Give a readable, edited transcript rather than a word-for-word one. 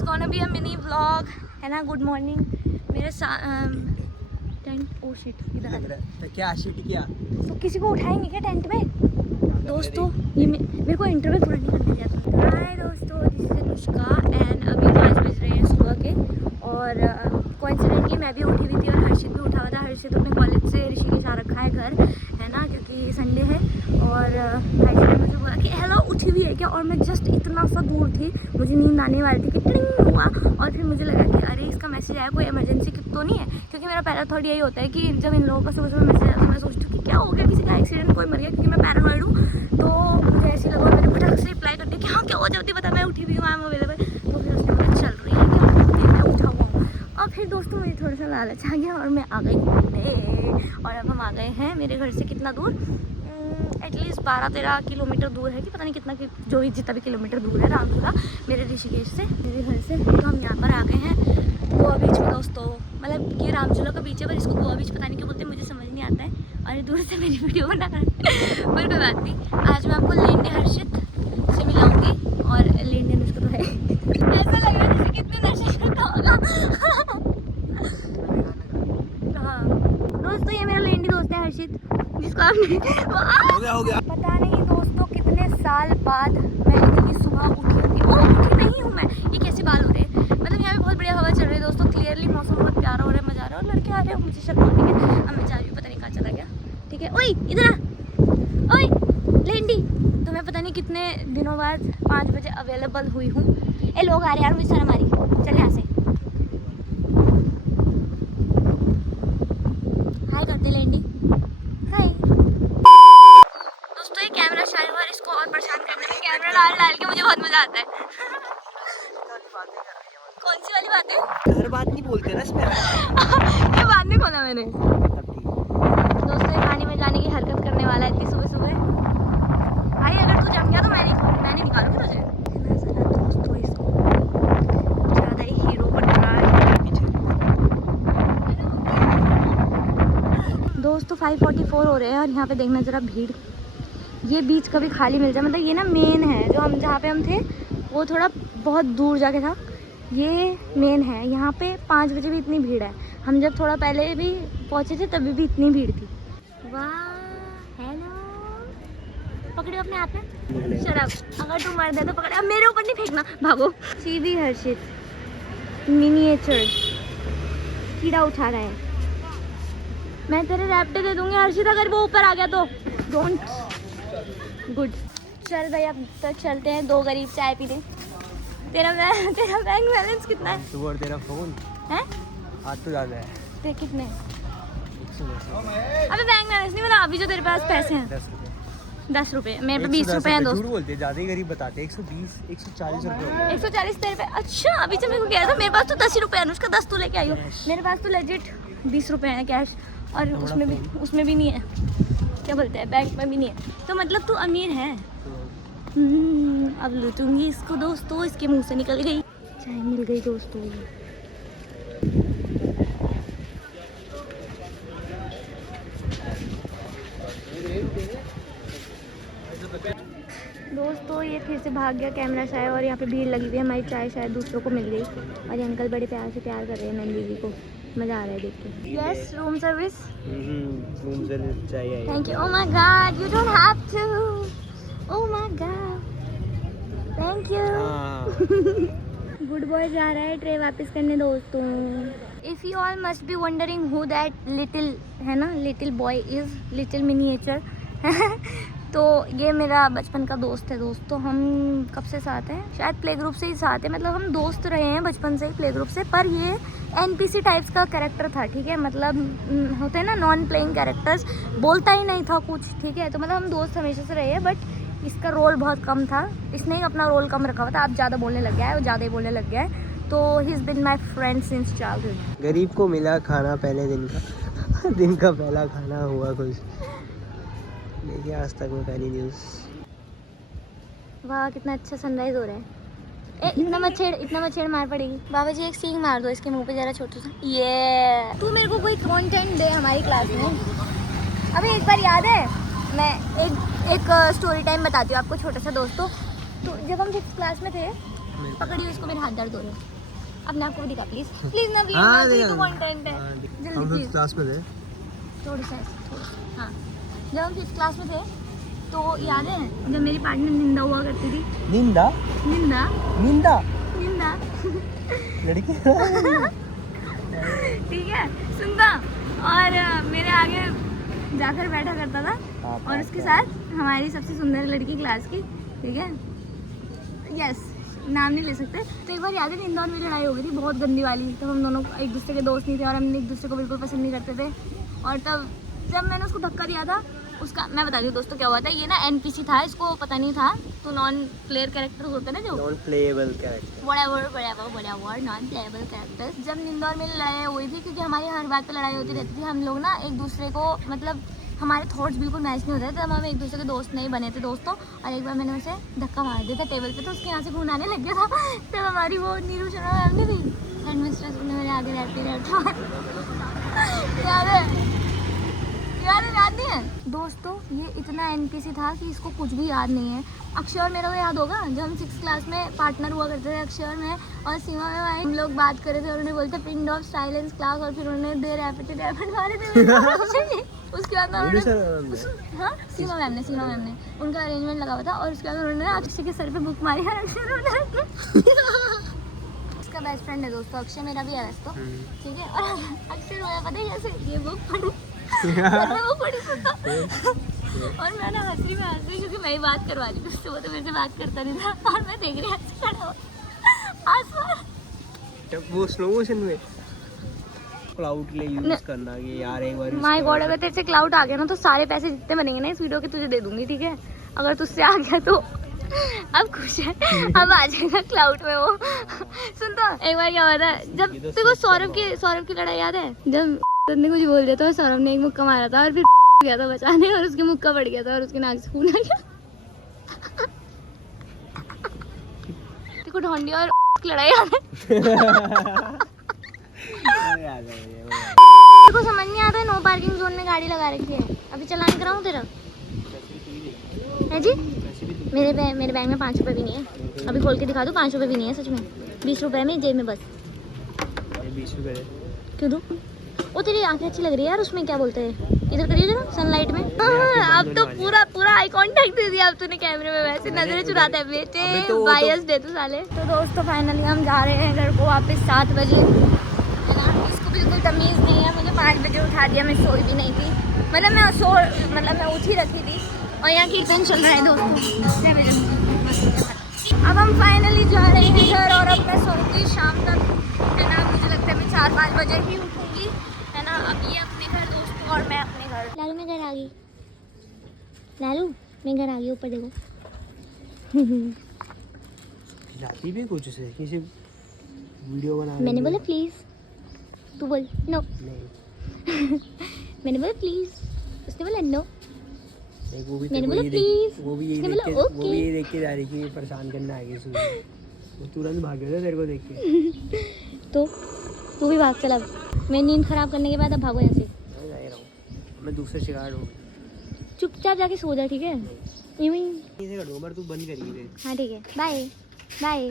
Is gonna be a mini vlog है ना। Good morning मेरे टेंट ओ शिट इधर क्या शिट क्या तो किसी को उठाएंगे क्या टेंट में? दोस्तों ये मेरे को इंटरव्यू पूरा नहीं करने दिया। हाय दोस्तों, दिस इज अनुष्का एंड अभी 5 बज रहे हैं सुबह के और कोइंसिडेंटली मैं भी उठी हुई थी और हर्षित भी उठा हुआ था। हर्षित अपने कॉलेज से ऋषिकेश आ रखा है घर है ना, क्योंकि संडे है। और हर्षित ने मुझे बोला कि हेलो उठी हुई है क्या, और मैं जस्ट इतना सा दूर थी, मुझे नींद आने वाली थी कि टिंग हुआ और फिर मुझे लगा कि अरे इसका मैसेज आया, कोई इमरजेंसी तो नहीं है, क्योंकि मेरा पहला थॉट यही होता है कि जब इन लोगों का सुबह सुबह मैसेज आता है मैं सोचती हूँ कि क्या हो गया, किसी का एक्सीडेंट, कोई मर गया, क्योंकि मैं पैरानॉइड हूँ। तो मुझे ऐसे लगा, मैंने फटाक से रिप्लाई कर दिया कि हाँ क्या हो जाती पता, मैं उठी हुई हूँ, आई एम अवेलेबल। तो फिर उसने बोला चल रही है क्या, मैं उठा हुआ हूँ। और फिर दोस्तों मुझे थोड़ा सा लालच आ गया और मैं आ गई और अब हम आ गए हैं मेरे घर से कितना दूर, एटलीस्ट 12-13 किलोमीटर दूर है कि पता नहीं कितना जो भी जितना भी किलोमीटर दूर है रामझूला मेरे ऋषिकेश से, मेरे घर से। तो हम यहाँ पर आ गए हैं गोवा बीच में दोस्तों, मतलब ये रामझूला का बीच है पर इसको गोवा बीच पता नहीं क्यों बोलते हैं, मुझे समझ नहीं आता है और दूर से मेरी वीडियो बना रहा है पर कोई बात नहीं। आज मैं आपको लेंडे हर्षित से मिलाऊंगी और लेंडे में उसको तो है ऐसा लग रहा है जैसे कितने नशे करता होगा हाँ दोस्तों, ये मेरा लेंडी दोस्त है हर्षित, जिसको आपने हो गया पता नहीं दोस्तों कितने साल बाद मैं इतनी सुबह उठी होगी। ओ उठी नहीं हूँ मैं, ये कैसे बाल हो रहे हैं, मतलब यहाँ पे बहुत बढ़िया हवा चल रही है दोस्तों, क्लियरली मौसम बहुत प्यारा हो रहा है, मजा आ रहा है और लड़के आ रहे हैं, मुझे शर्माने के। अब मैं जा रही हूँ, पता नहीं कहाँ चला गया। ठीक है, ओए इधर आ, ओए लेंडी, तो मैं पता नहीं कितने दिनों बाद 5 बजे अवेलेबल हुई हूँ। ए लोग आ रहे यार, मुझे शर्म आ रही, चल यहाँ से हाय करते लेंडी, हाय। दोस्तों ये कैमरा शायद और इसको और परेशान करने में, कैमरा डाल डाल के मुझे बहुत मजा आता है कौन सी वाली बातें? हर बात नहीं बोलते ना इसमें ये बात नहीं खोला मैंने। दोस्तों ये पानी में जाने की हरकत करने वाला है इतनी सुबह सुबह। भाई अगर तू जम गया तो मैं नहीं निकालूंगी तुझे। दोस्तों इसको ज्यादा ही हीरो बन रहा है। दोस्तों 5:44 हो रहे हैं और यहाँ पे देखना जरा भीड़, ये बीच कभी खाली मिल जाए, मतलब ये ना मेन है जो हम जहाँ पे हम थे वो थोड़ा बहुत दूर जाके था, ये मेन है। यहाँ पे 5 बजे भी इतनी भीड़ है, हम जब थोड़ा पहले भी पहुँचे थे तभी भी इतनी भीड़ थी। वाह हेलो, पकड़ो अपने हाथ में शराब, अगर तू मर दे तो पकड़, अब मेरे ऊपर नहीं फेंकना, भागो। सीधी हर्षित मिनिएचर कीड़ा उठा रहा है, मैं तेरे रैप्टे दे दूंगी हर्षित अगर वो ऊपर आ गया तो। Don't good. चल भाई अब तक चलते हैं, 2 गरीब चाय पी लें। तेरा बैंक बैलेंस कितना है? तू और तेरा फोन है आज तो ज़्यादा है। ते कितने? 110 अबे बैंक बैलेंस नहीं, मतलब अभी जो तेरे पास पैसे हैं 10 रुपये, मेरे पे 20 रुपये हैं दोस्त। झूठ बोलते ज़्यादा ही गरीब बताते, 120 140 रुपये। 140 तेरे पे? अच्छा अभी जब मेरे को कह रहा था मेरे पास तो 10 ही रुपये है, अनुष्का 10 तू लेके आई हो। मेरे पास तो लेजिट 20 रुपये हैं कैश, और उसमें भी नहीं है, क्या बोलते हैं, बैंक में भी नहीं है, तो मतलब तू अमीर है। अब लूटूंगी इसको दोस्तों, इसके मुंह से निकल गई, चाय मिल गई दोस्तों। दोस्तों ये फिर से भाग गया कैमरा शायद, और यहाँ पे भीड़ लगी हुई है, हमारी चाय शायद दूसरों को मिल गई, और ये अंकल बड़े प्यार से प्यार कर रहे हैं नंदी जी को, मज़ा आ रहा है देख के। Yes room service, room service चाहिए। Thank you. Oh my God, you don't have to, oh my God thank you. Good boy जा रहा है ट्रे वापस करने दोस्तों। If you all must be wondering who that little है ना, little boy is little miniature तो ये मेरा बचपन का दोस्त है दोस्तों, हम कब से साथ हैं, शायद प्ले ग्रुप से ही साथ है, मतलब हम दोस्त रहे हैं बचपन से ही प्ले ग्रुप से, पर ये NPC टाइप्स का कैरेक्टर था, ठीक है, मतलब होते हैं ना नॉन प्लेइंग कैरेक्टर्स, बोलता ही नहीं था कुछ, ठीक है, तो मतलब हम दोस्त हमेशा से रहे हैं, बट इसका रोल बहुत कम था, इसने ही अपना रोल कम रखा हुआ था, अब ज़्यादा बोलने लग गया है, वो ज़्यादा ही बोलने लग गया है, तो he is been my friend since childhood. गरीब को मिला खाना पहले दिन का दिन का पहला खाना हुआ खुश। देखिए आज तक में पहली न्यूज़। वाह कितना अच्छा सनराइज हो रहा है। ए इतना मच्छर मार पड़ेगी। बाबा जी एक सींग मार दो इसके मुंह पे जरा छोटा सा। ये तू मेरे को कोई कंटेंट दे हमारी क्लास में। अबे एक बार याद है, मैं एक स्टोरी टाइम बताती हूँ आपको छोटा सा दोस्तों। तो जब हम 6th क्लास में थे पकड़िए उसको, मेरे हाथ दर्द हो रहे हैं। अपने आप को भी दिखा प्लीज, प्लीज ना, प्लीज हाँ, ना, दिखा। तो कंटेंट है। हम जल्दी फिफ्थ प्लीज, क्लास में थे। थोड़ा सा हाँ। जब हम 5th क्लास में थे तो याद है जब मेरी पार्टनर निंदा हुआ करती थी। निंदा निंदा निंदा निंदा लड़की ठीक है, सुनता और मेरे आगे जाकर बैठा करता था और उसके साथ हमारी सबसे सुंदर लड़की क्लास की, ठीक है, यस, नाम नहीं ले सकते। तो एक बार याद है निंदा और मेरी लड़ाई हो गई थी बहुत गंदी वाली। तब हम दोनों एक दूसरे के दोस्त नहीं थे और हम एक दूसरे को बिल्कुल पसंद नहीं करते थे। और तब जब मैंने उसको धक्का दिया था, उसका मैं बता दूँ दोस्तों क्या हुआ था। ये ना NPC था, इसको पता नहीं था। तो नॉन प्लेयर कैरेक्टर होते ना जो non playable character, whatever non playable characters. जब निंदा और मेरी लड़ाई हुई थी, क्योंकि हमारी हर बात पे लड़ाई होती रहती थी, हम लोग ना एक दूसरे को मतलब हमारे थॉट्स बिल्कुल मैच नहीं होते थे। हम एक दूसरे के दोस्त नहीं बने थे दोस्तों। और एक बार मैंने उसे धक्का मार दिया था टेबल पे, तो उसके यहाँ से खून आने लग गया था। तब हमारी वो नीरू शर्मा मैम नहीं थी, हेड मिस्ट्रेस, उन्हें मेरे आगे रहती रहता याद है? याद नहीं है दोस्तों? ये इतना NPC था कि इसको कुछ भी याद नहीं है। अक्षर मेरा को याद होगा, जब हम 6th क्लास में पार्टनर हुआ करते थे अक्षर में और सीमा में आए, हम लोग बात कर रहे थे और उन्हें बोलते पिन ऑफ साइलेंस क्लास, और फिर उन्होंने दे रैपिड मारे थे। उसके बाद उन्होंने, हाँ, सीमा मैम ने उनका अरेंजमेंट लगा हुआ था और उसके बाद उन्होंने अक्षय के सर पे बुक मारी है। उसका बेस्ट फ्रेंड है दोस्तों अक्षय, मेरा भी है वैसे तो, ठीक है। और अक्षय रोया पता है जैसे ये बुक पढ़ी वो पढ़ी सुनता और मैं ना हंस रही क्योंकि मैं ही बात करवा रही थी उससे, वो तो मेरे से बात करता नहीं था और मैं देख रही हंस खड़ा हो आसमान। वो स्लो मोशन में क्लाउड के लिए यूज करना कि यार एक बार माय गॉड, अगर तेरे से क्लाउड आ गया ना तो सारे पैसे जितने बनेंगे ना इस वीडियो के तुझे दे दूंगी, ठीक है। अगर तुझसे आ गया तो अब खुश है, अब आ जाएगा क्लाउड में वो। सुन तो एक बार क्या हुआ था, जब देखो सौरभ की लड़ाई याद है, जब ने कुछ बोल दिया था, सौरभ ने एक मुक्का मारा था और फिर गया था बचाने और उसके मुक्का पड़ गया था और उसके नाक से खून आ गया। देखो ढोंडी और की लड़ाई याद है? देखो समझ नहीं आता है, नो पार्किंग जोन में गाड़ी लगा रखी है। अभी चालान कराऊं तेरा? है जी? मेरे बैग में 5 रुपए भी नहीं है। अभी खोल के दिखा दूं, 5 रुपए भी नहीं है सच में। 20 रुपए में जेब में बस। 20 रुपए क्यों दूं? वो तेरी आंखें अच्छी लग रही है यार, उसमें क्या बोलते हैं, इधर करिए जरा सनलाइट में। अब तो पूरा आई कांटेक्ट दे दिया अब तूने कैमरे में, वैसे नजरें चुराता है बेटे, बायस दे तू साले। तो दोस्तों फाइनली हम जा रहे हैं घर को वापस 7 बजे, है ना। इसको बिल्कुल तमीज़ नहीं है, मुझे 5 बजे उठा दिया, मैं सोई भी नहीं थी, मतलब मैं उठ ही रखी थी। और यहाँ कीर्तन चल रहा है दोस्तों। अब हम फाइनली जा रहे हैं घर और अब मैं सोऊंगी शाम तक, है ना। मुझे लगता है मैं 4-5 बजे ही उठूंगी, है ना। अब ये अपने घर दोस्तों और मैं अपने घर। लालू मैं घर आ गई, लालू मैं घर आ गई, ऊपर देखो। खिलाती भी कुछ से किसी वीडियो बना। मैंने बोला प्लीज, तू बोल नो। मैंने बोला प्लीज, उसने बोला नो। वो भी मैंने बोला प्लीज, वो भी ये देख के जा रही थी परेशान करने आ गई सुबह। वो तुरंत भाग गया था तेरे को देख के। तो तू भी भाग चल, अब मैं नींद खराब करने के बाद अब भागो यहाँ से। मैं दूसरे शिकार हूँ, चुपचाप जाके सो जा, ठीक है। इसे करूँगा पर तू बंद करिए। हाँ ठीक है, बाय बाय।